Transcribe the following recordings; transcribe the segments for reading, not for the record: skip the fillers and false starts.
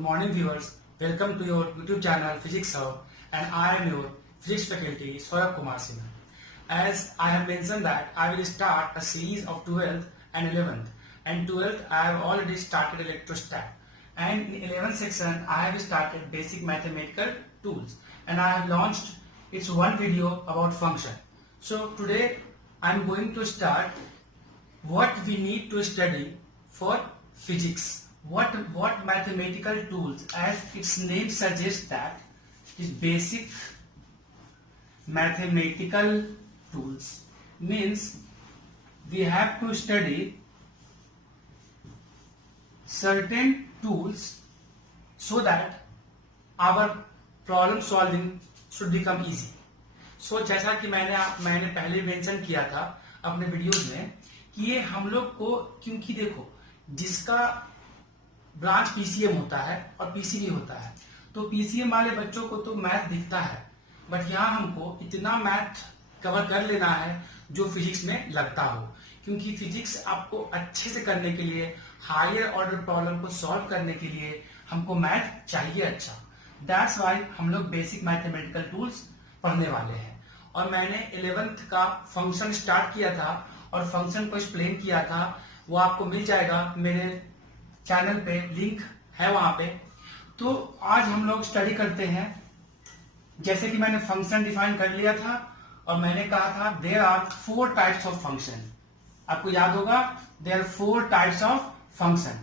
Good morning viewers, welcome to your YouTube channel Physics Hub and I am your physics faculty Saurabh Kumar Sinha. As I have mentioned that I will start a series of 12th and 11th, and 12th I have already started electrostat, and in 11th section I have started basic mathematical tools and I have launched its one video about function. So today I am going to start what we need to study for physics. What mathematical tools, as its name suggests that is basic mathematical tools, means we have to study certain tools so that our problem solving should become easy. So जैसा कि मैंने पहले mention किया था अपने videos में कि ये हम लोग को, क्योंकि देखो जिसका ब्रांच पीसीएम होता है और पीसीबी होता है, तो पीसीएम वाले बच्चों को तो मैथ दिखता है, बट यहाँ हमको इतना मैथ कवर कर लेना है जो फिजिक्स में लगता हो, क्योंकि फिजिक्स आपको अच्छे से करने के लिए, हायर ऑर्डर प्रॉब्लम को सॉल्व करने के लिए हमको मैथ चाहिए अच्छा. दैट्स वाई हम लोग बेसिक मैथमेटिकल टूल्स पढ़ने वाले हैं. और मैंने 11th का फंक्शन स्टार्ट किया था और फंक्शन को एक्सप्लेन किया था, वो आपको मिल जाएगा मेरे चैनल पे, लिंक है वहां पे. तो आज हम लोग स्टडी करते हैं. जैसे कि मैंने फंक्शन डिफाइन कर लिया था और मैंने कहा था there are 4 types of function. आपको याद होगा there are 4 types of function.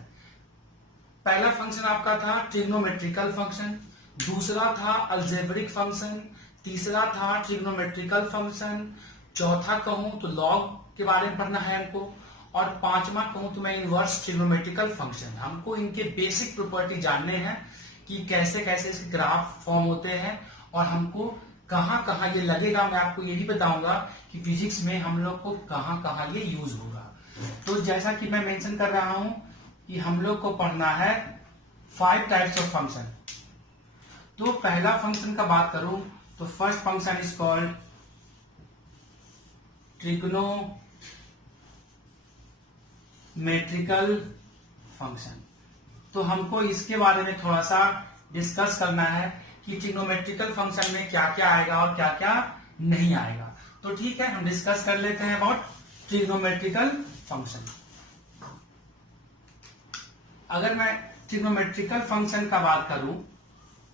पहला फंक्शन आपका था ट्रिग्नोमेट्रिकल फंक्शन, दूसरा था अलजेब्रिक फंक्शन, तीसरा था ट्रिग्नोमेट्रिकल फंक्शन, चौथा कहूं तो लॉग के बारे में पढ़ना है हमको, और पांचवा कहूं तो मैं इनवर्स ट्रिग्नोमेट्रिकल फंक्शन. हमको इनके बेसिक प्रॉपर्टी जानने हैं कि कैसे कैसे इसके ग्राफ फॉर्म होते हैं और हमको कहां कहां ये लगेगा. मैं आपको ये भी बताऊंगा कि फिजिक्स में हम लोग को कहां कहां ये यूज होगा. तो जैसा कि मैं मेंशन कर रहा हूं कि हम लोग को पढ़ना है 5 टाइप्स ऑफ फंक्शन. तो पहला फंक्शन का बात करूं तो first function is called trigonometrical function. तो हमको इसके बारे में थोड़ा सा डिस्कस करना है कि ट्रिग्नोमेट्रिकल फंक्शन में क्या क्या आएगा और क्या क्या नहीं आएगा. तो ठीक है, हम डिस्कस कर लेते हैं अबाउट ट्रिग्नोमेट्रिकल फंक्शन. अगर मैं ट्रिग्नोमेट्रिकल फंक्शन का बात करूं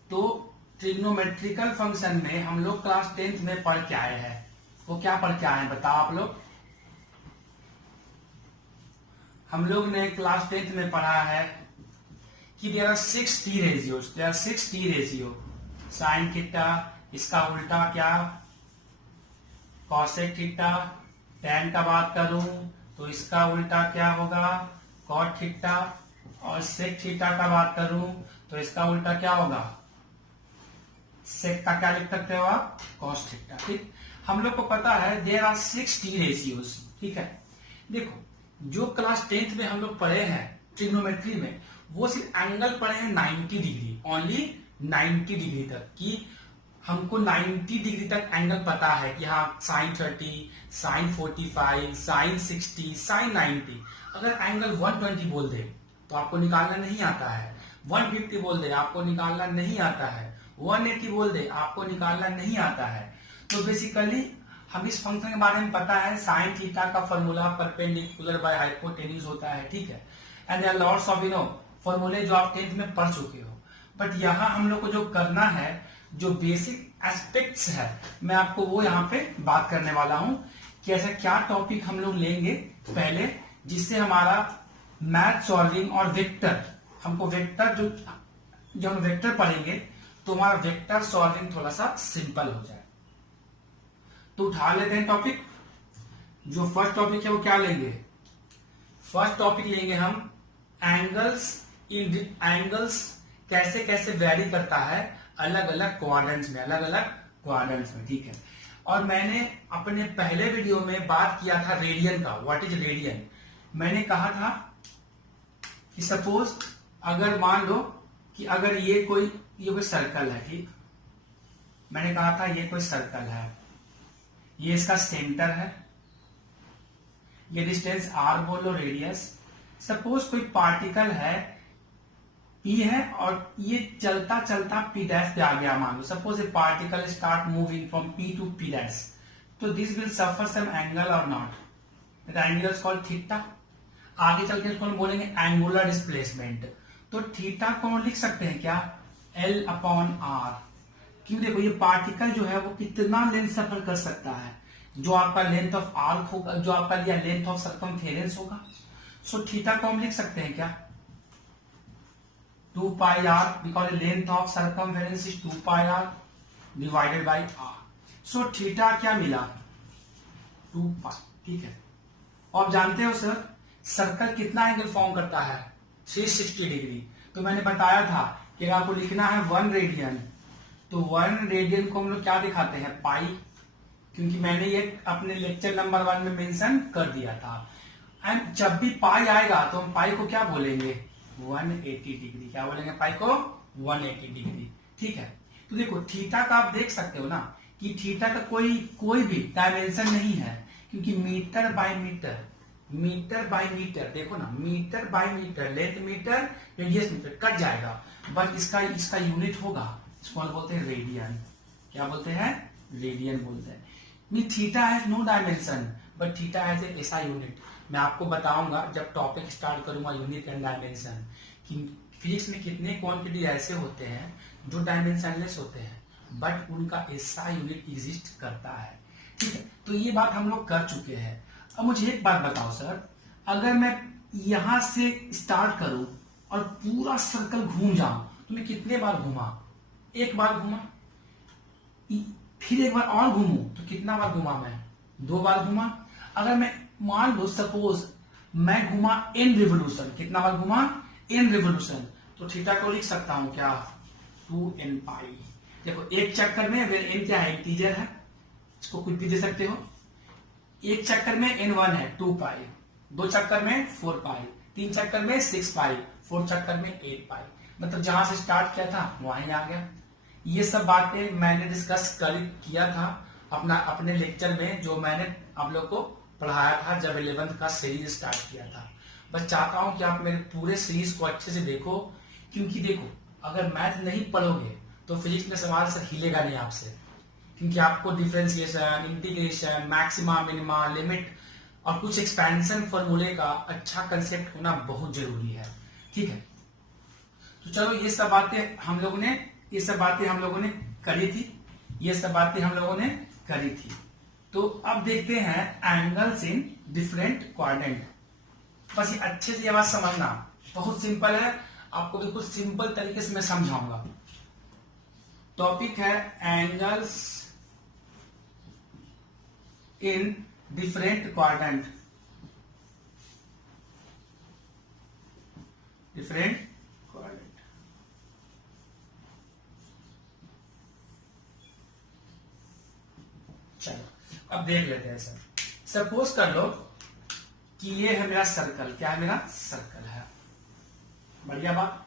तो ट्रिग्नोमेट्रिकल फंक्शन में हम लोग क्लास 10th में पढ़ के आए हैं. वो क्या पढ़ के आए हैं बताओ आप लोग? हम लोग ने क्लास 10th में पढ़ा है कि there are 6 T ratios. There are 6 T ratio. Sine theta, इसका उल्टा क्या कॉसेक थीटा. टैन का बात करूं तो इसका उल्टा क्या होगा कॉट थीटा. और सेक थीटा का बात करूं तो इसका उल्टा क्या होगा सेक का क्या लिख सकते हो आप कॉस थीटा. ठीक, हम लोग को पता है देयर आर 6 टी रेशियोज. ठीक है, देखो जो क्लास 10th में हम लोग पढ़े हैं ट्रिग्नोमेट्री में, वो सिर्फ एंगल पढ़े हैं 90 डिग्री, ओनली 90 डिग्री तक. कि हमको 90 डिग्री तक एंगल पता है कि हाँ साइन 30, साइन 45, साइन 60, साइन 90. अगर एंगल 120 बोल दे तो आपको निकालना नहीं आता है, 150 बोल दे आपको निकालना नहीं आता है, 180 बोल दे आपको निकालना नहीं आता है. तो बेसिकली हम इस फंक्शन के बारे में पता है साइन थीटा का फॉर्मूला परपेंडिकुलर बाय हाइपोटेन्यूज होता है. ठीक है, and there are lots of फॉर्मूले जो आप 10th में पढ़ चुके हो. बट यहाँ हम लोग को जो करना है, जो बेसिक एस्पेक्ट्स है, मैं आपको वो यहाँ पे बात करने वाला हूं कि ऐसा क्या टॉपिक हम लोग लेंगे पहले, जिससे हमारा मैथ सॉल्विंग और वेक्टर, हमको वेक्टर जो हम वेक्टर पढ़ेंगे तो हमारा वेक्टर सॉल्विंग थोड़ा सा सिंपल हो जाए. तो उठा लेते हैं टॉपिक. जो फर्स्ट टॉपिक है वो क्या लेंगे? फर्स्ट टॉपिक लेंगे हम एंगल्स. एंगल्स कैसे कैसे वेरी करता है अलग अलग क्वाड्रेंट्स में, अलग अलग क्वाड्रेंट्स में. ठीक है, और मैंने अपने पहले वीडियो में बात किया था रेडियन का. What is radian? मैंने कहा था कि सपोज अगर मान लो कि अगर ये कोई सर्कल है. ठीक, मैंने कहा था ये कोई सर्कल है, ये इसका सेंटर है, ये डिस्टेंस r बोलो रेडियस. सपोज कोई पार्टिकल है P है और ये चलता चलता P डैश पे आ गया मान लो, suppose a particle start moving from P to P dash, तो this will suffer some angle or not, the angle is called theta. आगे चल के इसको हम बोलेंगे एंगुलर डिस्प्लेसमेंट। तो थीटा को हम लिख सकते हैं क्या, L अपॉन आर। क्यों, देखो ये पार्टिकल जो है वो कितना लेंथ सफर कर सकता है, जो आपका लेंथ ऑफ आर्क होगा, जो आपका लिया लेंथ ऑफ सर्कमफेरेंस होगा। सो थीटा को हम लिख सकते हैं क्या, 2 pi r, because length of circumference is 2 pi r divided by r. So theta क्या मिला, 2 पाई, ठीक है। और आप जानते हो सर सर्कल कितना एंगल फॉर्म करता है, 360 डिग्री। तो मैंने बताया था कि अगर आपको लिखना है 1 रेडियन, तो 1 रेडियन को हम लोग क्या दिखाते हैं, पाई, क्योंकि मैंने ये अपने लेक्चर नंबर 1 में मेंशन कर दिया था। एंड जब भी पाई आएगा तो हम पाई को क्या बोलेंगे, 180 डिग्री। क्या बोलेंगे, पाई को 180 डिग्री, ठीक है। तो देखो थीटा का आप देख सकते हो ना कि थीटा का कोई भी डायमेंशन नहीं है, क्योंकि metre by metre, metre by metre, देखो ना metre by metre, length metre radius metre cut जाएगा, बट इसका यूनिट होगा, इसको बोलते हैं रेडियन। क्या बोलते हैं, रेडियन बोलते हैं। Mean theta has no dimension but theta has a ऐसा यूनिट। मैं आपको बताऊंगा जब टॉपिक स्टार्ट करूंगा यूनिट एंड डायमेंशन, कि फिजिक्स में कितने क्वांटिटी ऐसे होते हैं जो डायमेंशनलेस होते हैं बट उनका ऐसा यूनिट एग्जिस्ट करता है, ठीक है। तो ये बात हम लोग कर चुके हैं। अब मुझे एक बात बताओ सर, अगर मैं यहां से स्टार्ट करूं और पूरा सर्कल घूम जाऊं तो मैं कितने बार घूमा, एक बार घूमा, फिर एक बार और घूमू तो कितना बार घूमा मैं, 2 बार घूमा। अगर मैं मान लो सपोज मैं घूमा n रिवोल्यूशन, कितना बार घूमा, n रिवोल्यूशन, तो थीटा को लिख सकता हूं क्या, 2n पाई। देखो एक चक्कर में n क्या है, इंटीजर है, इसको कुछ भी दे सकते हो। एक चक्कर में n1 है 2 पाई, 2 चक्कर में 4 पाई, 3 चक्कर में 6 पाई, 4 चक्कर में 8 पाई, मतलब जहां से स्टार्ट किया था वहीं आ गया। ये सब बातें मैंने डिस्कस किया था अपने लेक्चर में, जो मैंने आप लोग को पढ़ाया था जब 11th का सीरीज स्टार्ट किया था। बस चाहता हूं कि आप मेरे पूरे सीरीज को अच्छे से देखो, क्योंकि देखो अगर मैथ नहीं पढ़ोगे तो फिजिक्स में सवाल से हिलेगा नहीं आपसे, क्योंकि आपको differentiation, integration, maxima, minima, limit और कुछ एक्सपेंशन फॉर्मूले का अच्छा कंसेप्ट होना बहुत जरूरी है, ठीक है। तो चलो ये सब बातें हम लोगों ने करी थी। तो अब देखते हैं एंगल्स इन डिफरेंट क्वाड्रेंट। बस ये अच्छे से ये बात समझना, बहुत सिंपल है, आपको बिल्कुल सिंपल तरीके से मैं समझाऊंगा। टॉपिक है एंगल्स इन डिफरेंट क्वाड्रेंट, चलो अब देख लेते हैं सर। सपोज कर लो कि ये है मेरा सर्कल, क्या है, मेरा सर्कल है, बढ़िया बात।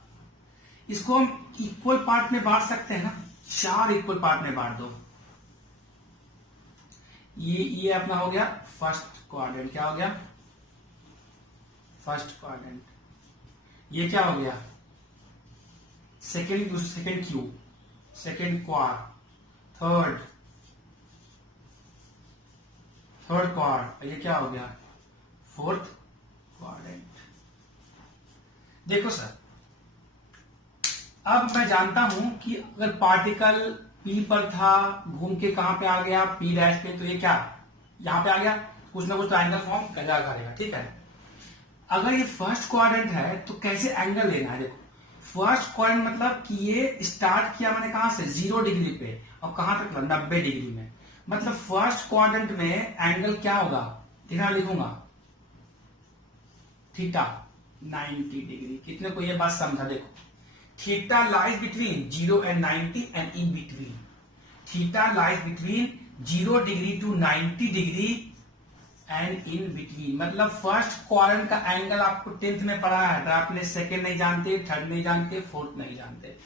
इसको हम इक्वल पार्ट में बांट सकते हैं ना, 4 इक्वल पार्ट में बांट दो। ये अपना हो गया फर्स्ट क्वाड्रेंट, क्या हो गया, फर्स्ट क्वाड्रेंट। ये क्या हो गया, second Q, second quad, third quad, ये क्या हो गया, फोर्थ क्वाड्रेंट। देखो सर, अब मैं जानता हूं कि अगर पार्टिकल P पर था, घूम के कहां पे आ गया, P डैश पे, तो ये क्या यहां पे आ गया, कुछ ना कुछ तो एंगल फॉर्म करेगा, ठीक है। अगर ये फर्स्ट क्वाड्रेंट है तो कैसे एंगल लेना है, देखो फर्स्ट क्वाड्रेंट मतलब कि ये स्टार्ट किया मैंने कहां से, 0 डिग्री पे, और कहां तक, 90 डिग्री में। मतलब फर्स्ट क्वाड्रेंट में एंगल क्या होगा, देखना लिखूंगा, थीटा 90 डिग्री। कितने को ये बात समझा, देखो theta lies between 0 and 90 and in between. Theta lies between 0 degree to 90 degree and in between. मतलब फर्स्ट क्वाड्रेंट का एंगल आपको 10th में पढ़ा है, तो आपने सेकेंड नहीं जानते, थर्ड नहीं जानते, फोर्थ नहीं जानते।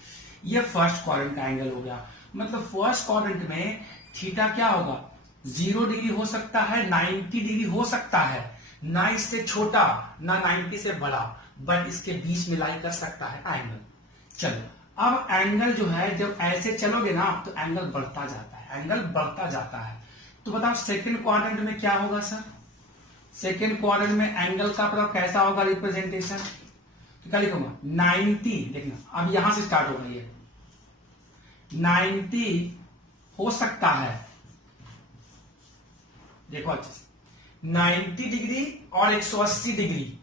ये फर्स्ट क्वाड्रेंट का एंगल हो गया। मतलब फर्स्ट क्वाड्रेंट में थीटा क्या होगा, 0 डिग्री हो सकता है, 90 डिग्री हो सकता है, ना इससे छोटा ना 90 से बड़ा, बट इसके बीच में लाई कर सकता है एंगल। चलो अब एंगल जो है जब ऐसे चलोगे ना तो एंगल बढ़ता जाता है, एंगल बढ़ता जाता है। तो बताओ सेकंड क्वाड्रेंट में क्या होगा सर? सेकंड क्वाड्रेंट में एंगल का प्रभाव कैसा होगा रिप्रेजेंटेशन? तो क्या लिखूंगा 90, देखना अब यहां से स्टार्ट होगा ये 90 हो सकता है, देखो अच्छे से 90 डिग्री और 180 डिग्री,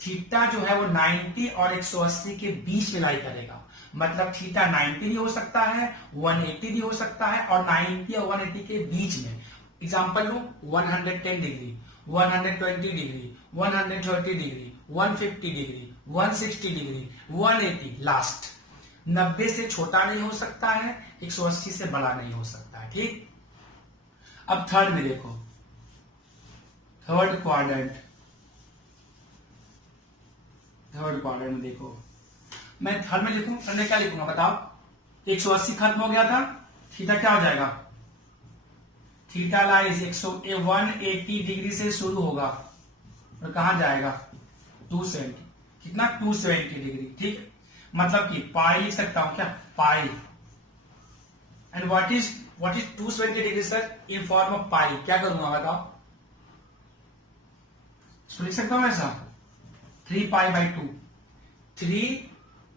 थीटा जो है वो 90 और 180 के बीच में लाई करेगा। मतलब थीटा 90 भी हो सकता है, 180 भी हो सकता है, और 90 और 180 के बीच में। एग्जांपल लो 110 degree, 120 degree, 130 degree, 150 degree, 160 degree, 180, last 90 से छोटा नहीं हो सकता है, 180 से बड़ा नहीं हो सकता है। ठीक, अब थर्ड में देखो, थर्ड क्वाड्रेंट में देखो, मैं थर्ड में लिखूं, मैंने क्या लिखूंगा बताओ? 180 खत्म हो गया था, थीटा क्या हो जाएगा? थीटा लाइज 180 डिग्री से शुरू होगा और कहां जाएगा? 270, कितना? 270 डिग्री। ठीक, मतलब कि पाई लिख सकता हूं क्या? Pi. And what is 270 degree sir? In form of pi. क्या करूंगा बताओ? लिख सकता हूं ऐसा 3 pi by 2, 3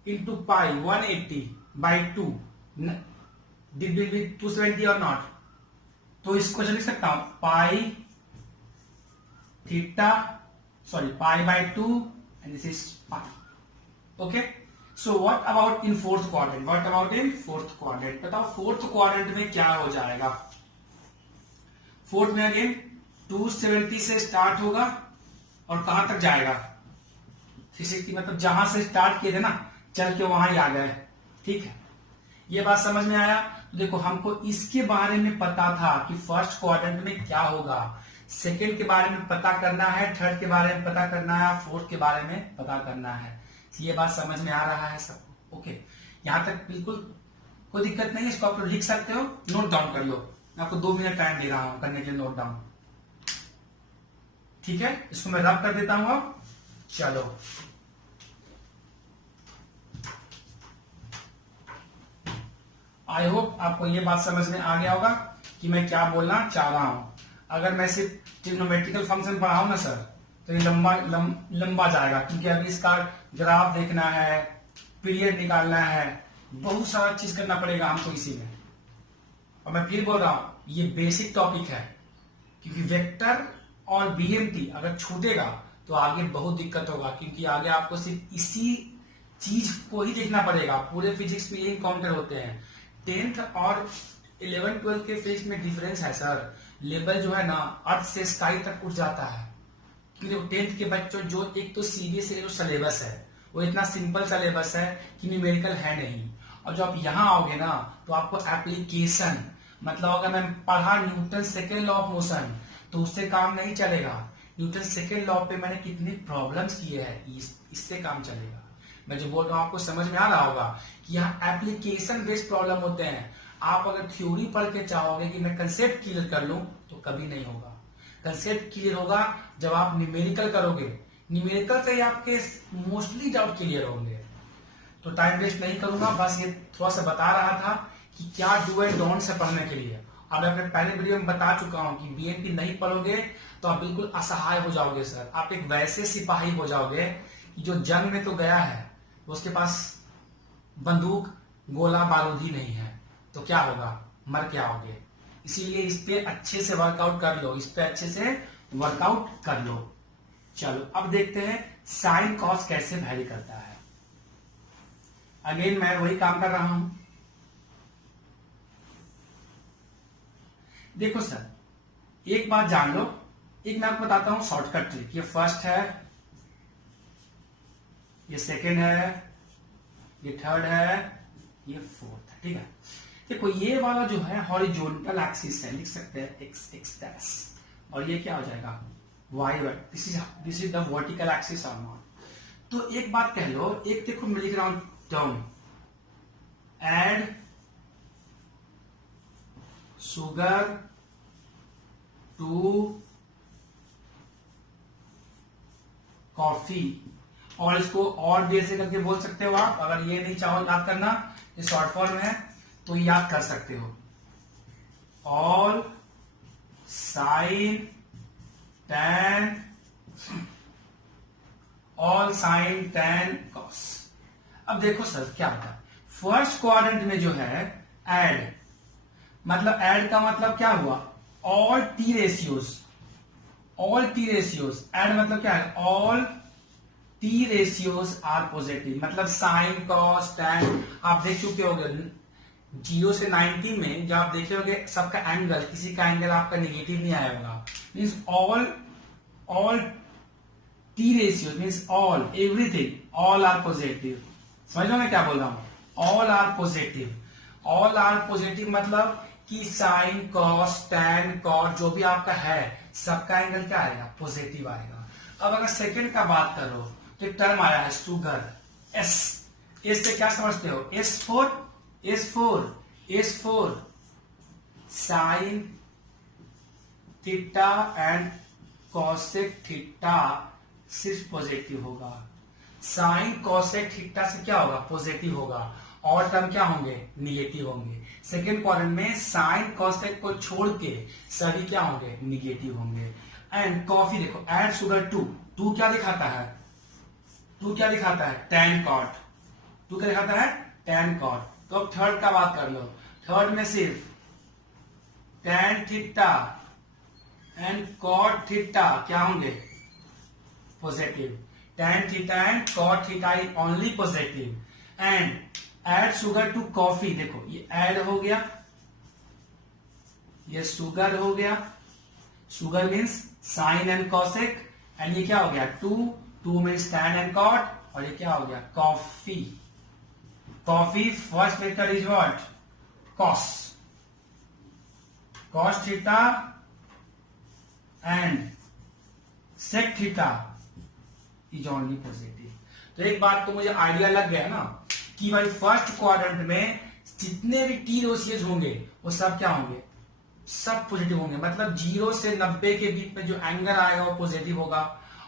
into pi 180 by 2, did with 270 or not? तो इसको लिख सकता हूं pi theta, sorry pi by 2 and this is pi. Okay, so what about in fourth quadrant? What about in fourth quadrant? बताओ फोर्थ क्वाड्रेंट में क्या हो जाएगा? फोर्थ में अगेन 270 से स्टार्ट होगा और कहां तक जाएगा? 360, मतलब जहां से स्टार्ट किए थे ना चल के वहां ही आ गए। ठीक है, ये बात समझ में आया? देखो हमको इसके बारे में पता था कि फर्स्ट क्वाड्रेंट में क्या होगा, सेकंड के बारे में पता करना है, थर्ड के बारे में पता करना है, फोर्थ के बारे में पता करना है। ये बात समझ में आ रहा है सबको? ओके, यहां तक बिल्कुल कोई दिक्कत नहीं है। इसको आप लिख सकते हो, नोट डाउन कर लो। मैं आपको 2 मिनट टाइम दे रहा हूं करने के लिए नोट डाउन। ठीक है, इसको मैं रब कर देता हूं अब। चलो आई होप आपको ये बात समझ में आ गया होगा कि मैं क्या बोलना चाह रहा हूं। अगर मैं सिर्फ ट्रिग्नोमेट्रिकल फंक्शन पढ़ाऊं ना सर तो ये लंबा जाएगा, क्योंकि अभी इसका ग्राफ देखना है, पीरियड निकालना है, बहुत सारा चीज करना पड़ेगा हमको इसी में। और मैं फिर बोल रहा हूं ये बेसिक टॉपिक है, क्योंकि वेक्टर और बीएमटी अगर छूटेगा तो आगे बहुत दिक्कत होगा, क्योंकि आगे आपको सिर्फ इसी चीज को ही देखना पड़ेगा। पूरे फिजिक्स में ये इनकाउंटर होते हैं। 10th और 11th 12th के फिजिक्स में डिफरेंस है सर। लेवल जो है ना अर्थ से स्काई तक उठ जाता है, क्योंकि 10th के बच्चों जो एक तो सीबीएसई जो सिलेबस है वो इतना सिंपल सिलेबस है कि न्यूमेरिकल है नहीं। और जो आप यहाँ आओगे ना तो आपको एप्लीकेशन, मतलब अगर मैं पढ़ा Newton second law of motion तो उससे काम नहीं चलेगा। न्यूटन सेकेंड लॉ पे मैंने कितने प्रॉब्लम्स किए हैं, इससे काम चलेगा। मैं जो बोल रहा हूं आपको समझ में आ रहा होगा कि यहाँ एप्लीकेशन बेस्ड प्रॉब्लम होते हैं। आप अगर थ्योरी पढ़ के चाहोगे कि मैं कंसेप्ट क्लियर कर लूं तो कभी नहीं होगा। कंसेप्ट क्लियर होगा जब आप न्यूमेरिकल करोगे, न्यूमेरिकल से ही आपके मोस्टली डाउट क्लियर होंगे। तो टाइम वेस्ट नहीं करूंगा, बस ये थोड़ा सा बता रहा था कि क्या डू एंड डोंट से पढ़ने के लिए। अब मैं अपने पहले वीडियो में बता चुका हूं कि बीएमपी नहीं पढ़ोगे तो आप बिल्कुल असहाय हो जाओगे सर। आप एक वैसे सिपाही हो जाओगे कि जो जंग में तो गया है उसके पास बंदूक गोला बारूद ही नहीं है, तो क्या होगा? मर के आओगे। इसीलिए इस पे अच्छे से वर्कआउट कर लो, इस पे अच्छे से वर्कआउट कर लो। चलो अब देखते हैं साइन कॉस कैसे वैरी करता है। अगेन मैं वही काम कर रहा हूं। देखो सर एक बात जान लो, एक मैं आपको बताता हूं शॉर्टकट ट्रिक। ये फर्स्ट है, ये सेकंड है, ये थर्ड है, ये फोर्थ है। ठीक है, देखो ये वाला जो है हॉरिजॉन्टल एक्सिस है, लिख सकते हैं एक्स एक्स डैश, और ये क्या हो जाएगा? Y Y. This is the vertical axis और नॉट। तो एक बात कह लो, एक देखो मैं लिख रहा हूं term add sugar to coffee, और इसको और देर से करके बोल सकते हो आप, अगर ये नहीं चाहो याद करना, ये शॉर्ट फॉर्म है तो याद कर सकते हो। All sine tan, all sine tan cos. अब देखो सर क्या होता है, फर्स्ट क्वाड्रेंट में जो है एड, मतलब एड का मतलब क्या हुआ, all T ratios, all T ratios, add मतलब क्या है, all T ratios are positive, मतलब साइन कॉस टैन आप देख चुके होंगे 0 से 90 में, जब आप देखे होंगे सबका एंगल, किसी का एंगल आपका नेगेटिव नहीं आया होगा, means all T ratios means all everything, all are positive. समझ लो मैं क्या बोल रहा हूं, all are positive, all are positive मतलब कि साइन कॉस टैन कॉट जो भी आपका है सबका एंगल क्या आएगा, पॉजिटिव आएगा। अब अगर सेकंड का बात करो तो एक टर्म आया है शुगर, एस, एस से क्या समझते हो, S four sine theta and cosec theta सिर्फ पॉजिटिव होगा, साइन कॉसेक थीटा से क्या होगा, पॉजिटिव होगा, और टर्म क्या होंगे, निगेटिव होंगे। सेकेंड क्वाड्रेंट में साइन कॉसेक को छोड़ के सभी क्या होंगे, निगेटिव होंगे। एंड कॉफी देखो, एड शुगर टू क्या दिखाता है, टू क्या दिखाता है, टैन कॉट, टू क्या दिखाता है, टैन कॉट। तो अब थर्ड का बात कर लो, थर्ड में सिर्फ tan theta and cot theta क्या होंगे, positive, tan theta and cot theta is only positive. And add sugar to coffee, देखो ये ऐड हो गया, ये शुगर हो गया, sugar means sine and cosec, and ये क्या हो गया, to means tan and cot, और ये क्या हो गया, coffee, coffee first letter is what, cos, cos theta and sec theta is only positive. तो एक बात तो मुझे आइडिया लग गया ना कि भाई फर्स्ट क्वाड्रेंट में जितने भी टी रेशियोज होंगे वो सब क्या होंगे, सब पॉजिटिव होंगे, मतलब 0 से 90 के बीच में जो एंगल आएगा वो पॉजिटिव होगा।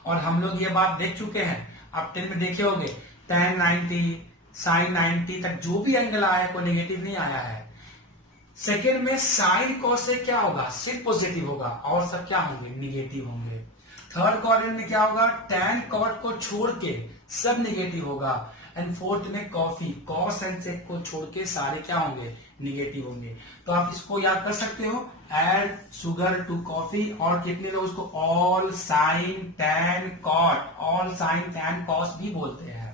और हम लोग ये बात देख चुके हैं, आप 10 में देखे होंगे tan 90 sin 90 तक जो भी एंगल आया है वो नेगेटिव नहीं आया है। सेकेंड में साइन कॉस से क्या होगा, सिर्फ पॉजिटिव होगा, और सब क्या होंगे, निगेटिव होंगे। थर्ड क्वाड्रेंट में क्या होगा, टैन कॉट को छोड़ के सब निगेटिव होगा। एंड फोर्थ में कॉफी, कॉस एंड सेक को छोड़ के सारे क्या होंगे, निगेटिव होंगे। तो आप इसको याद कर सकते हो, एड शुगर टू कॉफी, और कितने लोग उसको all sine tan cot, all sine tan cos भी बोलते हैं।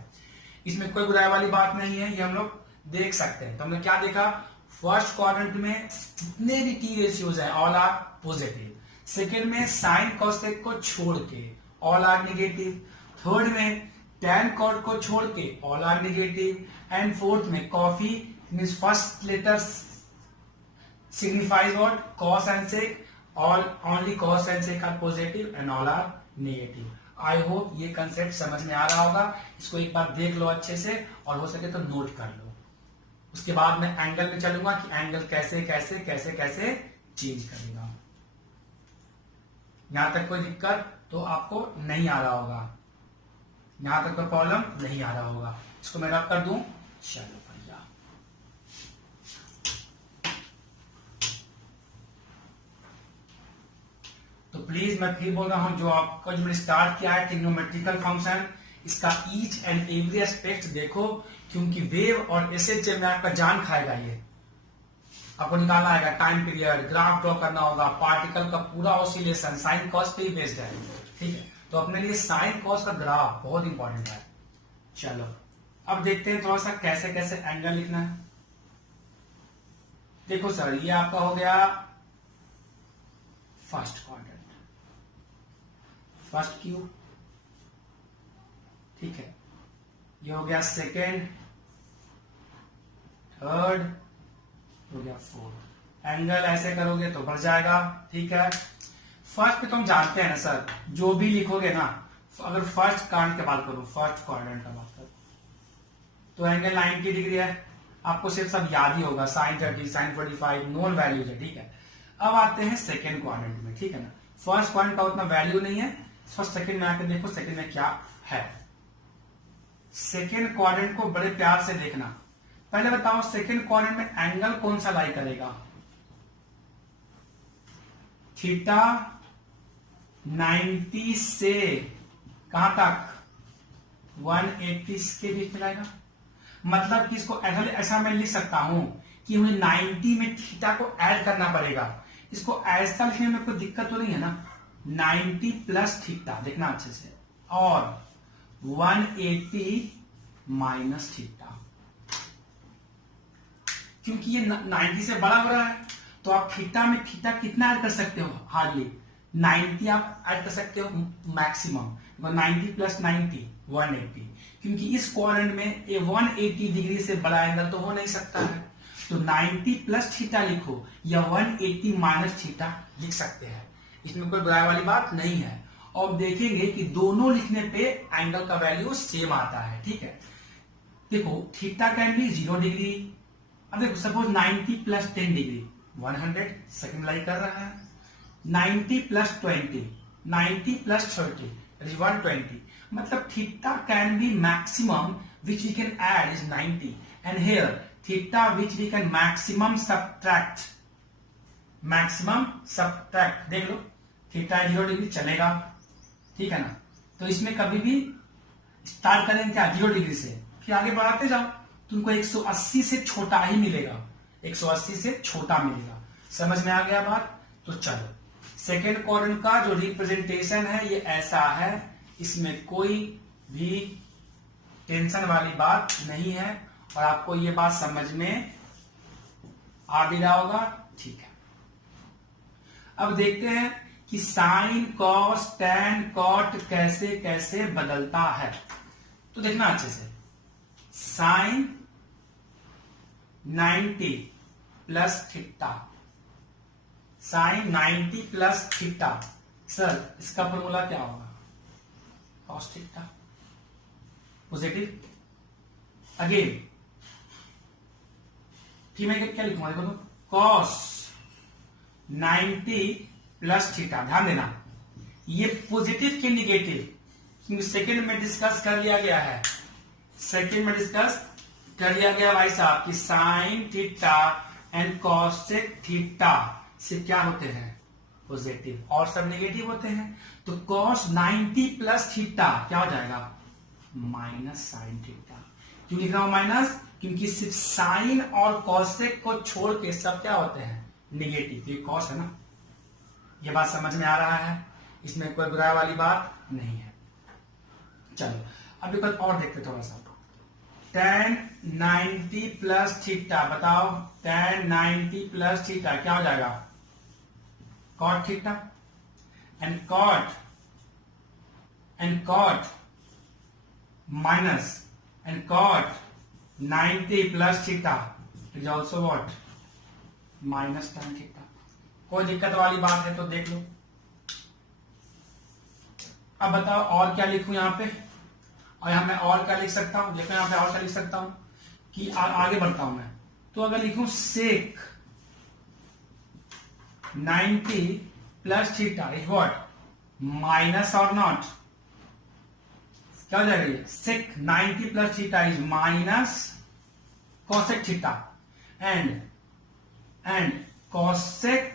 इसमें कोई बुराई वाली बात नहीं है, ये हम लोग देख सकते हैं। तो हमने क्या देखा, फर्स्ट क्वाड्रेंट में जितने भी टी रेशियोज हैं ऑल आर पॉजिटिव, सेकेंड में साइन कॉसेक को छोड़ के ऑल आर निगेटिव, थर्ड में टैन कॉट को छोड़ के all are negative, and fourth में coffee means first letter signifies what, cos and sec, all only cos and sec are positive and all are negative. I hope ये concept समझ में आ रहा होगा। इसको एक बार देख लो अच्छे से, और हो सके तो नोट कर लो। उसके बाद मैं एंगल में चलूंगा कि एंगल कैसे कैसे कैसे कैसे चेंज करेगा। यहां तक कोई दिक्कत तो आपको नहीं आ रहा होगा, यहां तक कोई प्रॉब्लम नहीं आ रहा होगा। इसको मैं रब कर दूं, चलो भैया। तो प्लीज मैं फिर बोल रहा हूं, जो आपका जो मैंने स्टार्ट किया है ट्रिग्नोमेट्रिकल फंक्शन, इसका ईच एंड एवरी एस्पेक्ट देखो, क्योंकि वेव और एसएचएम में आपका जान खाएगा। ये आपको निकालना आएगा, टाइम पीरियड, ग्राफ ड्रॉ करना होगा, पार्टिकल का पूरा ऑसिलेशन साइन कॉस पे ही बेस्ड है, ठीक है। तो अपने लिए साइन कॉस का ग्राफ बहुत इंपॉर्टेंट है। चलो अब देखते हैं थोड़ा सा कैसे कैसे एंगल लिखना है। देखो सर, ये आपका हो गया फर्स्ट क्वाड्रेंट, फर्स्ट क्यूब, ठीक है। ये हो गया सेकेंड, थर्ड, हो गया फोर्थ। एंगल ऐसे करोगे तो बढ़ जाएगा, ठीक है। फर्स्ट पे तो हम जानते हैं ना सर, जो भी लिखोगे ना, अगर फर्स्ट क्वाड्रेंट की बात करूं, फर्स्ट क्वाड्रेंट का बात करूं तो एंगल 90 डिग्री है। आपको सिर्फ सब याद ही होगा, साइन 30 साइन 45 नोन वैल्यूज है, ठीक है। अब आते हैं सेकेंड क्वाड्रेंट में, ठीक है ना। फर्स्ट क्वाड्रेंट का उतना वैल्यू नहीं है, फर्स्ट सेकेंड में आकर देखो सेकेंड में क्या है। सेकेंड क्वाड्रेंट को बड़े प्यार से देखना। पहले बताओ सेकेंड क्वाड्रेंट में एंगल कौन सा लाई करेगा? थीटा 90 से कहां तक? 180 के बीच में लाएगा। मतलब कि इसको ऐसा मैं लिख सकता हूं कि मुझे 90 में थीटा को ऐड करना पड़ेगा। इसको ऐसा लिखने में कोई दिक्कत तो नहीं है ना? 90 प्लस थीटा, देखना अच्छे से, और 180 माइनस थीटा। क्योंकि ये 90 से बड़ा हो रहा है तो आप थीटा में थीटा कितना ऐड कर सकते हो? हार्डली 90 आप ऐड कर सकते हो मैक्सिमम। 90 प्लस 90 180, क्योंकि इस क्वाड्रेंट में ये 180 डिग्री से बड़ा एंगल तो हो नहीं सकता है। तो 90 प्लस थीटा लिखो या 180 माइनस थीटा लिख सकते हैं, इसमें कोई बुराई वाली बात नहीं है। और देखेंगे कि दोनों लिखने पे एंगल का वैल्यू सेम आता है। ठीक है, देखो थीटा कैन बी 0 डिग्री। अब देखो सपोज 90 प्लस 10 डिग्री 100 सेकंड लाई कर रहा है। 90 प्लस 20, 90 प्लस 30 is 120. मतलब theta can be maximum which we can add is 90, and here theta which we can maximum subtract देख लो, थीटा 0 डिग्री चलेगा, ठीक है ना? तो इसमें कभी भी स्टार्ट करेंगे क्या? 0 डिग्री से, फिर आगे बढ़ाते जाओ, तुमको 180 से छोटा ही मिलेगा, 180 से छोटा मिलेगा। समझ में आ गया बात? तो चलो, सेकेंड क्वाड्रेंट का जो रिप्रेजेंटेशन है ये ऐसा है, इसमें कोई भी टेंशन वाली बात नहीं है, और आपको ये बात समझ में आ भी रहा होगा। ठीक है, अब देखते हैं कि साइन, कॉस, टैन, कॉट कैसे कैसे बदलता है। तो देखना अच्छे से, sine 90 plus theta, sine 90 plus theta, sir इसका फॉर्मूला क्या होगा? Cos theta positive. अगेन फिर मैं क्या लिखूंगा? देखो तो कॉस 90 प्लस थीटा, ध्यान देना ये पॉजिटिव के निगेटिव, क्योंकि सेकंड में डिस्कस कर लिया गया है, सेकंड में डिस्कस कर लिया गया भाई साहब कि sine theta and cosec theta से क्या होते हैं? पॉजिटिव, और सब नेगेटिव होते हैं। तो कॉस 90 प्लस थीटा क्या हो जाएगा? Minus sine theta. क्यों लिख रहा हूं माइनस? क्योंकि सिर्फ साइन और कॉसेक को छोड़ के सब क्या होते हैं? नेगेटिव। ये कॉस है ना, ये बात समझ में आ रहा है, इसमें कोई बुराई वाली बात नहीं है। चलो अब एक बात और देखते थोड़ा सा, tan 90 प्लस थीटा, बताओ tan 90 प्लस थीटा क्या हो जाएगा? Cot theta, and cot minus and cot 90 plus theta is also what? Minus tan theta. कोई दिक्कत वाली बात है तो देख लो। अब बताओ और क्या लिखूं यहाँ पे, और यहां मैं और क्या लिख सकता हूं? देखो यहां पे और क्या लिख सकता हूं कि आगे बढ़ता हूं मैं, तो अगर लिखूं sec 90 plus theta is what? Minus और नॉट, क्या हो जाएगा ये? Sec 90 plus theta is minus cosec theta, and cosec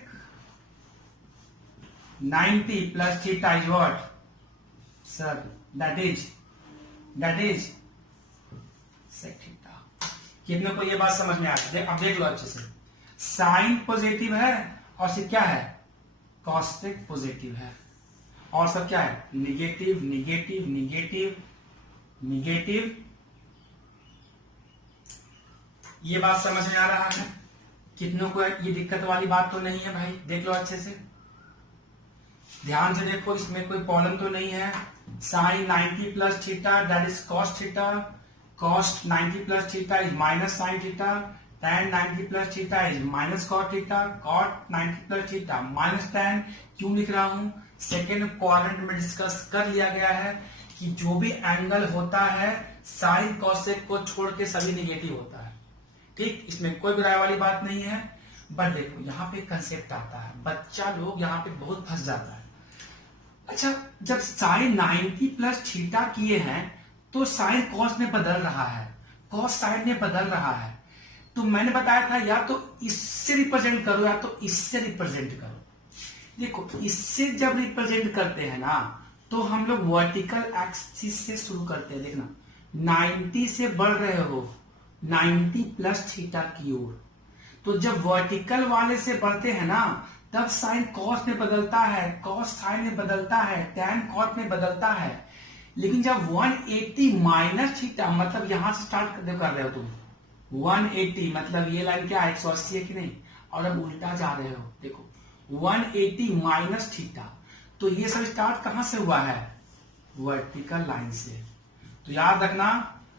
90 plus theta is what? Sir that is sec theta. कितने को ये बात समझ में आ रही है? अब देख लो अच्छे से, साइन पॉजिटिव है और सिर्फ क्या है? कॉसेक पॉजिटिव है, और सब क्या है? Negative negative negative negative. ये बात समझ में आ रहा है? कितनों को ये दिक्कत वाली बात तो नहीं है भाई? देख लो अच्छे से, ध्यान से देखो, इसमें कोई प्रॉब्लम तो नहीं है। Sine 90 plus theta that is cos theta, cos 90 plus theta is minus sine theta, tan 90 plus theta is minus cot theta, cot 90 plus theta minus tan। क्यों लिख रहा हूं? सेकेंड क्वाड्रेंट में डिस्कस कर लिया गया है कि जो भी एंगल होता है साइन कॉसेक को छोड़ के सभी निगेटिव होता है। ठीक, इसमें कोई बुराई वाली बात नहीं है। बट देखो यहाँ पे कंसेप्ट आता है, बच्चा लोग यहाँ पे बहुत फंस जाता है। अच्छा, जब साइन 90 प्लस थीटा किए हैं तो साइन कॉस में बदल रहा है, कॉस साइन में बदल रहा है। तो मैंने बताया था या तो इससे रिप्रेजेंट करो या तो इससे रिप्रेजेंट करो। देखो इससे जब रिप्रेजेंट करते हैं ना तो हम लोग वर्टिकल एक्सिस से शुरू करते हैं। देखना 90 से बढ़ रहे हो 90 प्लस थीटा की ओर, तो जब वर्टिकल वाले से बढ़ते हैं ना तब साइन कॉस में बदलता है, कॉस साइन में बदलता है, टैन कॉट में बदलता है। लेकिन जब 180 माइनस थीटा, मतलब यहां से स्टार्ट कर रहे हो तुम 180, मतलब ये लाइन क्या 180 है कि नहीं, और अब उल्टा जा रहे हो। देखो 180 माइनस थीटा, तो ये सब स्टार्ट कहां से हुआ है, वर्टिकल लाइन से। तो याद रखना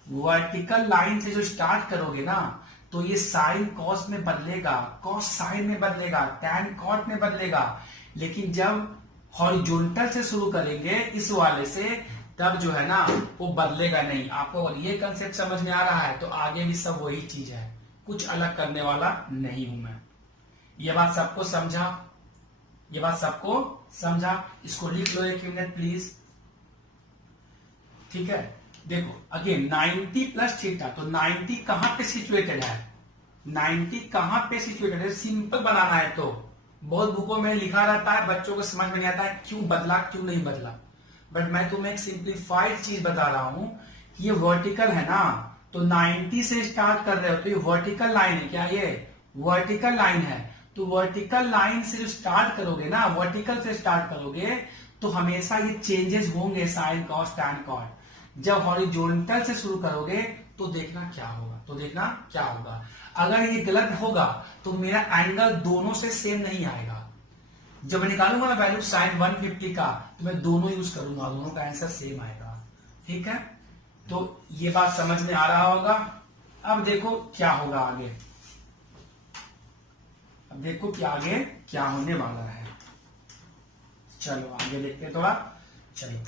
वर्टिकल लाइन से जो स्टार्ट करोगे ना तो ये साइन कॉस में बदलेगा, कॉस साइन में बदलेगा, टैन कॉट में बदलेगा। लेकिन जब हॉरिजॉन्टल से शुरू करेंगे इस वाले से तब जो है ना वो बदलेगा नहीं। आपको अगर ये कंसेप्ट समझ में आ रहा है तो आगे भी सब वही चीज है, कुछ अलग करने वाला नहीं हूं मैं। ये बात सबको समझा, ये बात सबको समझा। इसको लिख लो एक मिनट प्लीज, ठीक है। देखो अगेन 90 प्लस थीटा, तो 90 कहां पे सिचुएटेड है, 90 कहां पे सिचुएटेड है, सिंपल बनाना है। तो बहुत बुकों में लिखा रहता है, बच्चों को समझ में नहीं आता है क्यों बदला क्यों नहीं बदला, बट मैं तुम्हें एक सिंप्लीफाइड चीज बता रहा हूं कि ये वर्टिकल है ना, तो 90 से स्टार्ट कर रहे हो तो ये वर्टिकल लाइन है, क्या ये वर्टिकल लाइन है। तो वर्टिकल लाइन से जो स्टार्ट करोगे ना, वर्टिकल से स्टार्ट करोगे तो हमेशा ये चेंजेस होंगे साइन कॉस टैन कॉट। जब हॉरिजॉन्टल से शुरू करोगे तो देखना क्या होगा, तो देखना क्या होगा। अगर ये गलत होगा तो मेरा एंगल दोनों से सेम नहीं आएगा। जब मैं निकालूंगा ना वैल्यू साइन 150 का तो मैं दोनों यूज करूंगा, दोनों का आंसर सेम आएगा, ठीक है। तो ये बात समझ में आ रहा होगा। अब देखो क्या होगा आगे, अब देखो कि आगे क्या होने वाला है। चलो आगे देखते हैं थोड़ा। चलो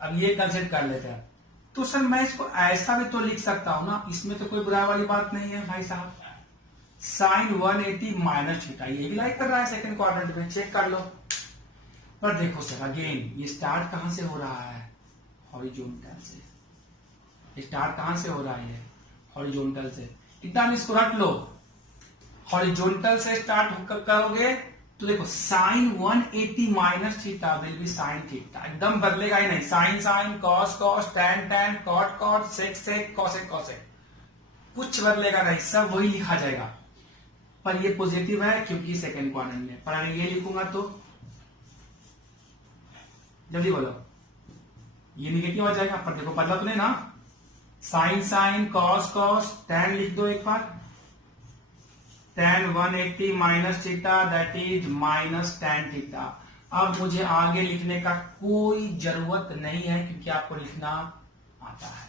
अब ये कंसेप्ट कर लेते हैं। तो सर मैं इसको ऐसा भी तो लिख सकता हूं ना, इसमें तो कोई बुरा वाली बात नहीं है भाई साहब। साइन 180 माइनस थीटा, ये भी लाइक कर रहा है सेकंड क्वाड्रेंट में, चेक कर लो। पर देखो सर अगेन ये स्टार्ट कहां से हो रहा है, हॉरिजॉन्टल से। स्टार्ट कहां से हो रहा है, हॉरिजॉन्टल से। एकदम इसको रख लो, हॉरिजॉन्टल से स्टार्ट करोगे तो देखो sine 180 minus theta will be sine theta, एकदम बदलेगा ही नहीं। Sine sine, cos cos, tan tan, cot cot, sec sec, cosec cosec, कुछ बदलेगा नहीं, सब वही लिखा जाएगा। पर ये पॉजिटिव है क्योंकि सेकंड क्वाड्रेंट में। पर अगर ये लिखूंगा तो जल्दी बोलो, ये निगेटिव आ जाएगा। पर देखो बदला तो नहीं ना, sine sine, cos cos, tan लिख दो एक बार, tan 180 minus theta that is minus tan theta. अब मुझे आगे लिखने का कोई जरूरत नहीं है क्योंकि आपको लिखना आता है।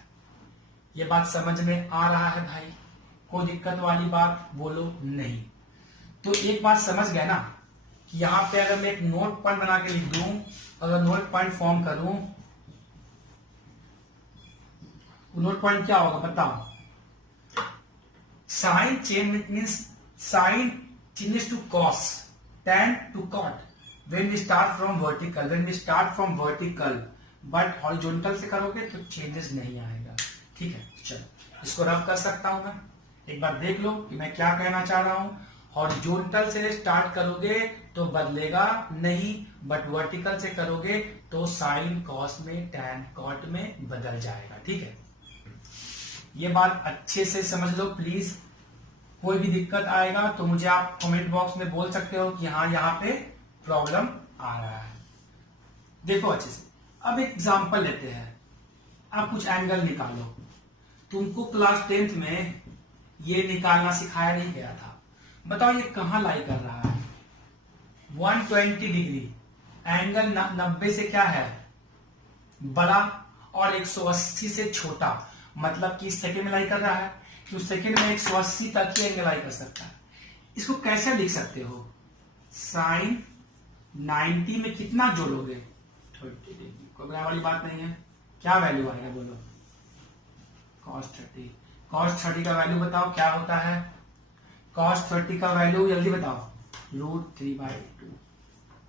ये बात समझ में आ रहा है भाई, कोई दिक्कत वाली बात बोलो नहीं। तो एक बात समझ गया ना कि यहां पे अगर मैं एक नोट पॉइंट बना के लिख दूं, अगर नोट पॉइंट फॉर्म करूं, नोट पॉइंट क्या होगा बताओ। Sine change means sine changes to cos, tan to cot when we start from vertical, but horizontal से करोगे तो चेंजेस नहीं आएगा, ठीक है। चलो इसको रब कर सकता हूं मैं, एक बार देख लो कि मैं क्या कहना चाह रहा हूं। हॉरिजॉन्टल से स्टार्ट करोगे तो बदलेगा नहीं, बट वर्टिकल से करोगे तो साइन कॉस में टैन कॉट में बदल जाएगा, ठीक है। ये बात अच्छे से समझ लो प्लीज। कोई भी दिक्कत आएगा तो मुझे आप कमेंट बॉक्स में बोल सकते हो कि हाँ यहाँ पे प्रॉब्लम आ रहा है। देखो अच्छे से, अब एक एग्जांपल लेते हैं। आप कुछ एंगल निकालो, तुमको क्लास 10th में ये निकालना सिखाया नहीं गया था। बताओ ये कहां लाई कर रहा है, 120 डिग्री। एंगल 90 से क्या है बड़ा और 180 से छोटा, मतलब कि सेकंड में लाई कर रहा है तो सेकंड में 180 तक की एंगल लाई कर सकता है। इसको कैसे लिख सकते हो, साइन 90 में कितना जोड़ोगे 30 डिग्री, कोई बड़ा वाली बात नहीं है। क्या वैल्यू आएगा बोलो, cos 30। cos 30 का वैल्यू बताओ क्या होता है, cos 30 का वैल्यू जल्दी बताओ, √3/2।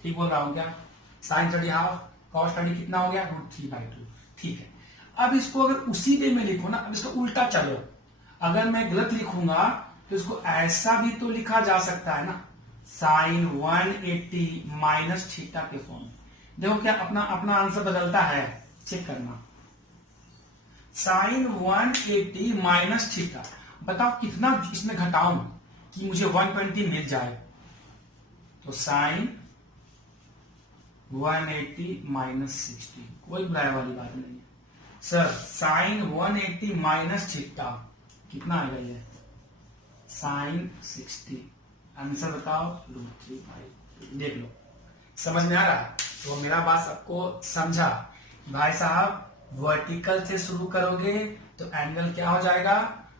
ठीक बोल रहा हूं क्या, sin 30 हाफ, cos 30 कितना हो गया √3/2, ठीक है। अब इसको अगर उसी वे में लिखो ना, अब इसका उल्टा चलो, अगर मैं गलत लिखूंगा तो इसको ऐसा भी तो लिखा जा सकता है ना, साइन 180 माइनस थीटा के फॉर्म। देखो क्या अपना अपना आंसर बदलता है, चेक करना। साइन 180 माइनस थीटा, बताओ कितना इसमें घटाऊं कि मुझे 120 मिल जाए। तो साइन 180 माइनस 60, कोई बुराई वाली बात नहीं है सर। साइन 180 माइनस थीटा कितना आएगा ये, साइन 60। आंसर बताओ, √3/2। देख लो समझ में आ रहा है। तो मेरा बात सबको समझा भाई साहब, वर्टिकल से शुरू करोगे तो एंगल क्या हो जाएगा,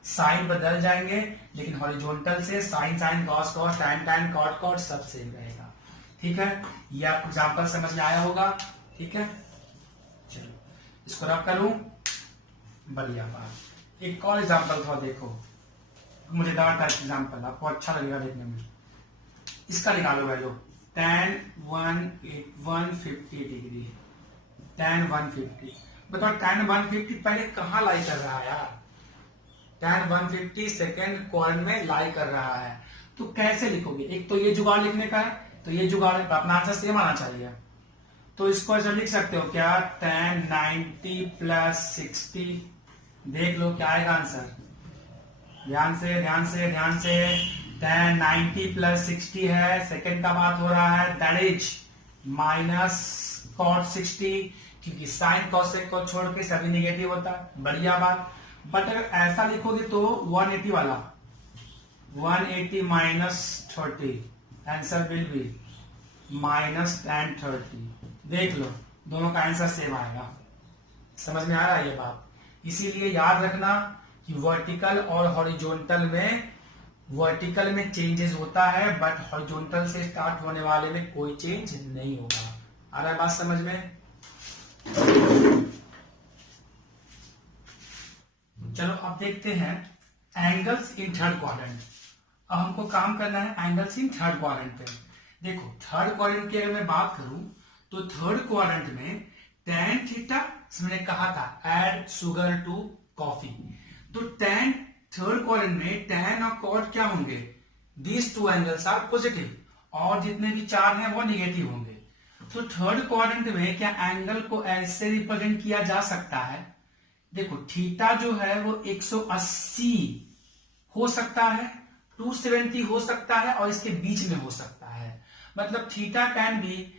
साइन बदल जाएंगे, लेकिन हॉरिजॉन्टल से sine sine cos cos tan tan cot cot सब सेम रहेगा। ठीक है, ये आपको एग्जाम्पल समझ में आया होगा। ठीक है, चलो इसको रब करूं, बढ़िया बात। एक और एग्जाम्पल था, देखो मुझेदार टाइप एग्जाम्पल, आपको अच्छा लगेगा देखने में। इसका निकालो वैल्यू, tan 150 डिग्री, tan 150। बताओ tan 150 पहले कहां लाई कर रहा है यार, tan 150 सेकेंड क्वाड्रेंट में लाई कर रहा है। तो कैसे लिखोगे, एक तो ये जुगाड़ लिखने का है, तो ये जुगाड़ अपना आंसर सेम आना चाहिए। तो इसको ऐसा लिख सकते हो क्या, tan 90 प्लस 60। देख लो क्या आएगा आंसर, ध्यान से ध्यान से ध्यान से। tan 90 प्लस 60 है, सेकेंड का बात हो रहा है, दैट इज माइनस cot 60, क्योंकि साइन कॉसेक को छोड़ के सभी निगेटिव होता है, बढ़िया बात। बट अगर ऐसा लिखोगे तो 180 वाला, 180 minus 30, answer will be minus tan 30। देख लो दोनों का आंसर सेम आएगा। समझ में आ रहा है ये बात। इसीलिए याद रखना कि वर्टिकल और हॉरिजॉन्टल में चेंजेस होता है, बट हॉरिजॉन्टल से स्टार्ट होने वाले में कोई चेंज नहीं होगा। आ रहा है बात समझ में। चलो अब देखते हैं एंगल्स इन थर्ड क्वाड्रेंट। अब हमको काम करना है एंगल्स इन थर्ड क्वाड्रेंट पे। देखो थर्ड क्वाड्रेंट की अगर मैं बात करूं तो थर्ड क्वाड्रेंट में tan थीटा, मैंने कहा था ऐड शुगर टू कॉफी, तो tan थर्ड क्वाड्रेंट में tan और cot क्या होंगे, these two angles are positive, और जितने भी चार हैं वो निगेटिव होंगे। तो थर्ड क्वाड्रेंट में क्या एंगल को ऐसे रिप्रेजेंट किया जा सकता है, देखो थीटा जो है वो 180 हो सकता है, 270 हो सकता है, और इसके बीच में हो सकता है। मतलब theta can be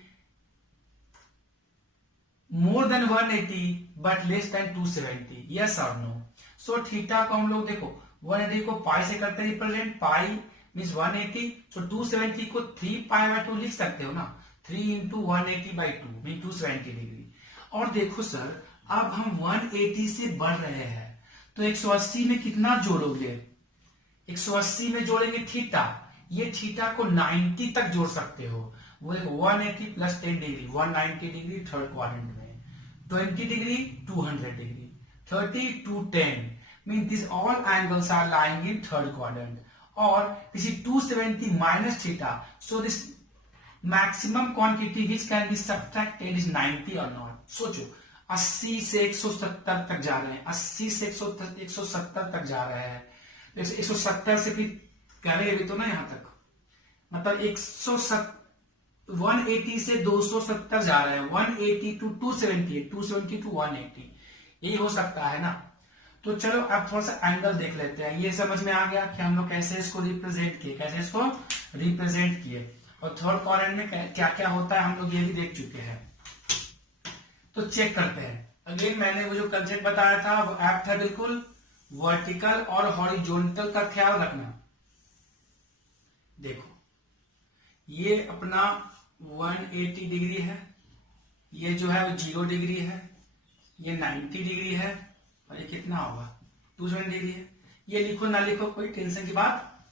more than 180 but less than 270, yes और नो। सो थीटा को हम लोग देखो 180 को पाई से करते हैं रिप्रेजेंट, पाई मीन्स 180, सो 270 को 3π/2 लिख सकते हो ना, 3 इंटू 180/2 मीन 270 डिग्री। और देखो सर अब हम 180 से बढ़ रहे हैं, तो 180 में कितना जोड़ोगे, 180 में जोड़ेंगे थीटा, ये थीटा को 90 तक जोड़ सकते हो। वो देखो 180 plus 10 degree 190 degree third quadrant में, 20 degree 200 degree, 30 to 10 mean this all angles are lying in third quadrant. और this is 270 minus theta, so this maximum quantity which can be subtracted is 90 or not. सोचो 80 से 170 तक जा रहे हैं, 80 से 170 तक जा रहे हैं, 170 से फिर करेंगे भी तो ना यहां तक, मतलब 180 से 270 जा रहे हैं, 180 to 270, 270 to 180, यही हो सकता है ना। तो चलो अब थोड़ा सा एंगल देख लेते हैं। ये समझ में आ गया कि हम लोग कैसे इसको रिप्रेजेंट किए, और थर्ड क्वाड्रेंट में क्या क्या होता है हम लोग ये भी देख चुके हैं। तो चेक करते हैं अगेन, मैंने वो जो कंसेप्ट बताया था वो ऐप्ट है बिल्कुल। वर्टिकल और हॉरिजॉन्टल का ख्याल रखना। देखो ये अपना 180 डिग्री है, ये जो है वो 0 डिग्री है, ये 90 डिग्री है, और ये कितना होगा 270 डिग्री है। ये लिखो ना लिखो कोई टेंशन की बात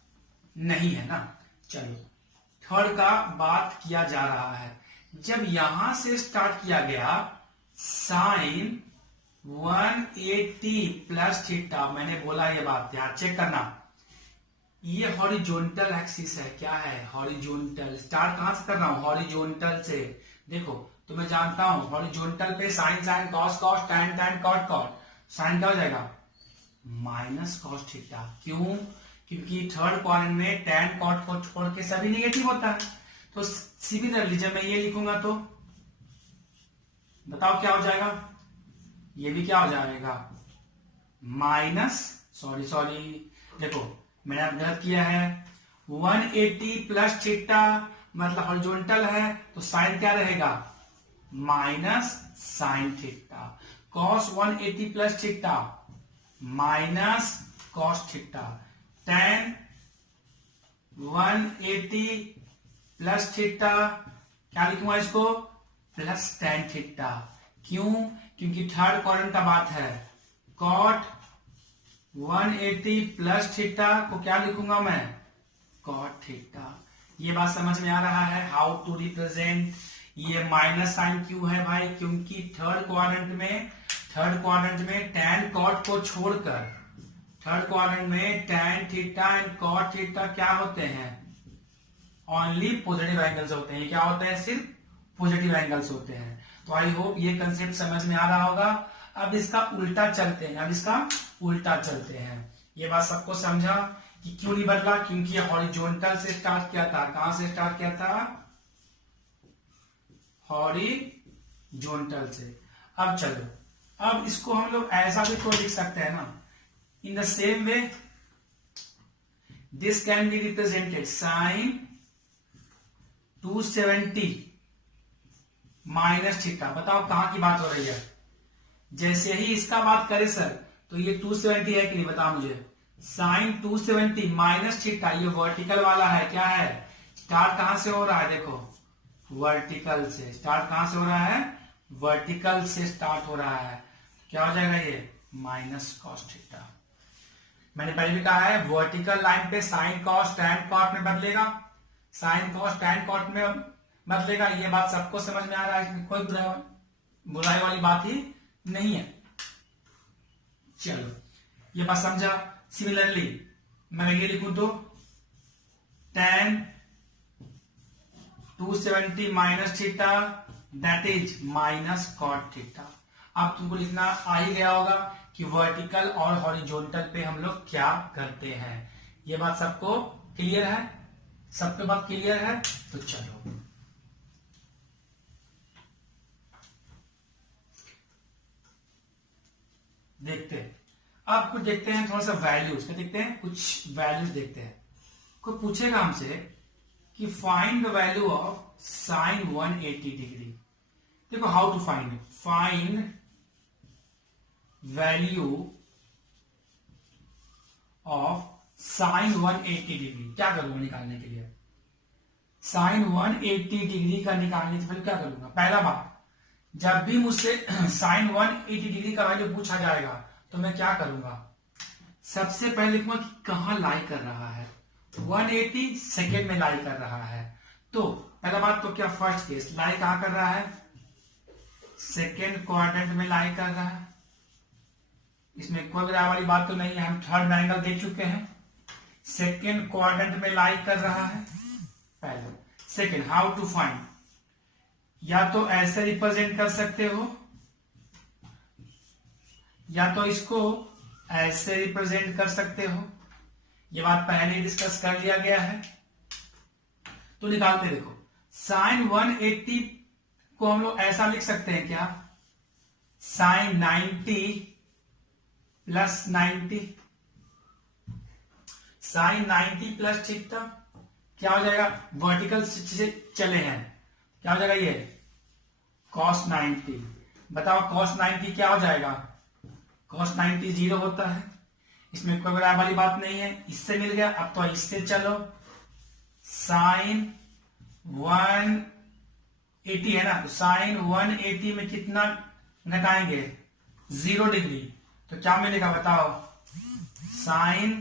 नहीं है ना। चलो थर्ड का बात किया जा रहा है। जब यहां से स्टार्ट किया गया साइन 180 प्लस थीटा, मैंने बोला ये बात ध्यान चेक करना, ये हॉरिजॉन्टल एक्सिस है, क्या है हॉरिजॉन्टल। स्टार्ट कहां से कर रहा हूं, हॉरिजॉन्टल से। देखो तो मैं जानता हूं हॉरिजॉन्टल पे sine sine cos cos tan tan cot cot, sine क्या हो जाएगा माइनस कॉस थीटा। क्यों? क्योंकि थर्ड क्वाड्रेंट में टैन कॉट को छोड़ के सभी नेगेटिव होता है। तो सिमिलरली जब मैं ये लिखूंगा तो बताओ क्या हो जाएगा, ये भी क्या हो जाएगा माइनस, सॉरी देखो मैंने अब गलत किया है, 180 प्लस थीटा मतलब हॉरिजॉन्टल है तो साइन क्या रहेगा minus sine theta. Cos 180 plus theta minus cos theta. tan 180 plus theta क्या लिखूंगा इसको प्लस tan थीटा। क्यों? क्योंकि थर्ड क्वाड्रेंट का बात है। cot 180 प्लस थीटा को क्या लिखूंगा मैं cot थीटा। ये बात समझ में आ रहा है हाउ टू रिप्रेजेंट। ये माइनस साइन क्यों है भाई? क्योंकि थर्ड क्वाड्रेंट में tan cot को छोड़कर थर्ड क्वाड्रेंट में tan theta and cot theta क्या होते हैं ओनली पॉजिटिव एंगल्स होते हैं। क्या होते हैं? सिर्फ पॉजिटिव एंगल्स होते हैं। तो आई होप ये कंसेप्ट समझ में आ रहा होगा। अब इसका उल्टा चलते हैं। ये बात सबको समझा कि क्यों नहीं बदला? क्योंकि ये हॉरिजॉन्टल से स्टार्ट किया था। कहां से स्टार्ट किया था? हॉरिजॉन्टल से। अब चलो, अब इसको हम लोग ऐसा भी तो लिख सकते हैं ना, in the same way this can be represented sine 270 minus theta. बताओ कहां की बात हो रही है? जैसे ही इसका बात करें सर तो ये 270 है कि नहीं बताओ मुझे। साइन 270 माइनस थीटा ये वर्टिकल वाला है। क्या है? स्टार्ट कहां से हो रहा है? देखो वर्टिकल से। स्टार्ट कहां से हो रहा है? वर्टिकल से स्टार्ट हो रहा है। क्या हो जाएगा ये माइनस कॉस थीटा। मैंने पहले भी कहा है वर्टिकल लाइन पे साइन कॉस टैन कॉट में बदलेगा, साइन कॉस टैन कॉट में बदलेगा। ये बात सबको समझ में आ रहा है, इसमें कोई बुराई वाली बात ही नहीं है। चलो ये बात समझा। सिमिलरली मैं ये लिखूं तो tan 270 minus theta that is minus cot theta. अब तुमको लिखना आ ही गया होगा कि वर्टिकल और हॉरिजॉन्टल पे हम लोग क्या करते हैं। ये बात सबको क्लियर है? सबके बात क्लियर है? तो चलो देखते हैं। अब कुछ देखते हैं, थोड़ा सा वैल्यूज में देखते हैं, कुछ वैल्यूज देखते हैं। कोई पूछेगा हमसे कि find the value of sine 180 degree. देखो how to find value of sine 180 degree. क्या करूंगा निकालने के लिए? साइन 180 डिग्री का निकालने के लिए क्या करूंगा? पहला बात, जब भी मुझसे साइन 180 डिग्री का वैल्यू पूछा जाएगा तो मैं क्या करूंगा? सबसे पहले लिखूंगा कि कहां लाई कर रहा है। 180 सेकेंड में लाई कर रहा है। तो पहला बात तो क्या फर्स्ट केस लाई कहां कर रहा है? सेकेंड क्वाड्रेंट में लाई कर रहा है। इसमें कोई बुराई वाली बात तो नहीं है, हम थर्ड एंगल देख चुके हैं। सेकेंड क्वाड्रेंट में लाई कर रहा है पहले। सेकेंड हाउ टू फाइंड, या तो ऐसे रिप्रेजेंट कर सकते हो या तो इसको ऐसे रिप्रेजेंट कर सकते हो। ये बात पहले डिस्कस कर लिया गया है। तो निकालते देखो, साइन 180 को हम लोग ऐसा लिख सकते हैं क्या? Sine 90 plus 90, sine 90 plus theta क्या हो जाएगा? वर्टिकल से चले हैं, क्या हो जाएगा ये? कॉस 90। बताओ कॉस 90 क्या हो जाएगा? कॉस 90 0 होता है, इसमें कोई बराबर वाली बात नहीं है। इससे मिल गया। अब तो इससे चलो, साइन 180 है ना, तो साइन 180 में कितना घटाएंगे? 0 डिग्री। तो क्या मिलेगा बताओ? Sine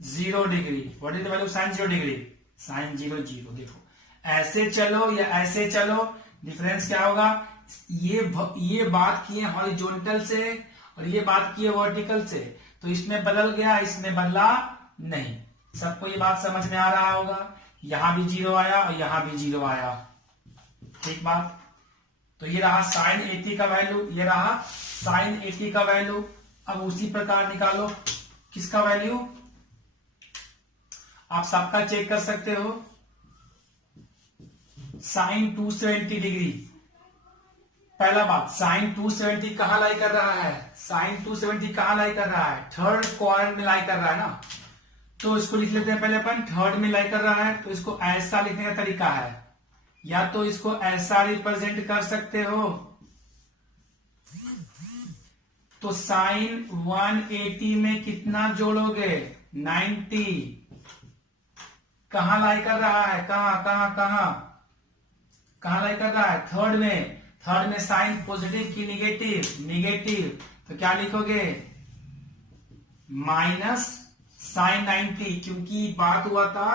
0 degree. What is the value sine 0 degree? Sine 0 0। देखो ऐसे चलो या ऐसे चलो, डिफरेंस क्या होगा? ये बात की है हॉरिजॉन्टल से और ये बात की है वर्टिकल से, तो इसमें बदल गया, इसमें बदला नहीं। सबको ये बात समझ में आ रहा होगा। यहां भी 0 आया और यहां भी 0 आया। ठीक बात। तो ये रहा साइन 80 का वैल्यू, ये रहा साइन 80 का वैल्यू। अब उसी प्रकार निकालो किसका वैल्यू, आप सबका चेक कर सकते हो। साइन 270 डिग्री, पहला बात साइन 270 कहां लाई कर रहा है, साइन 270 कहां लाई कर रहा है, थर्ड क्वाड्रेंट में लाई कर रहा है ना। तो इसको लिख लेते हैं पहले अपन, थर्ड में लाई कर रहा है तो इसको ऐसा लिखने का तरीका है, या तो इसको ऐसा रिप्रेजेंट कर सकते हो, तो साइन 180 में कितना जोड़ोगे 90, कहां लाई कर रहा है, कहां कहां कहां कहां लाई कर रहा है, थर्ड में। थर्ड में साइन पॉजिटिव की निगेटिव, निगेटिव, तो क्या लिखोगे माइनस साइन 90, क्योंकि बात हुआ था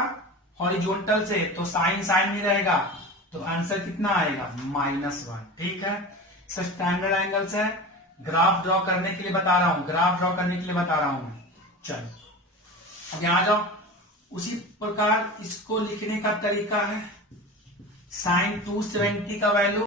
हॉरिजॉन्टल से, तो साइन साइन में रहेगा, तो आंसर कितना आएगा -1। ठीक है, स्टैंडर्ड एंगल्स है, ग्राफ ड्रॉ करने के लिए बता रहा हूं, ग्राफ ड्रॉ करने के लिए बता रहा हूं। चलो अब यहां जाओ, उसी प्रकार इसको लिखने का तरीका है, साइन 270 का वैल्यू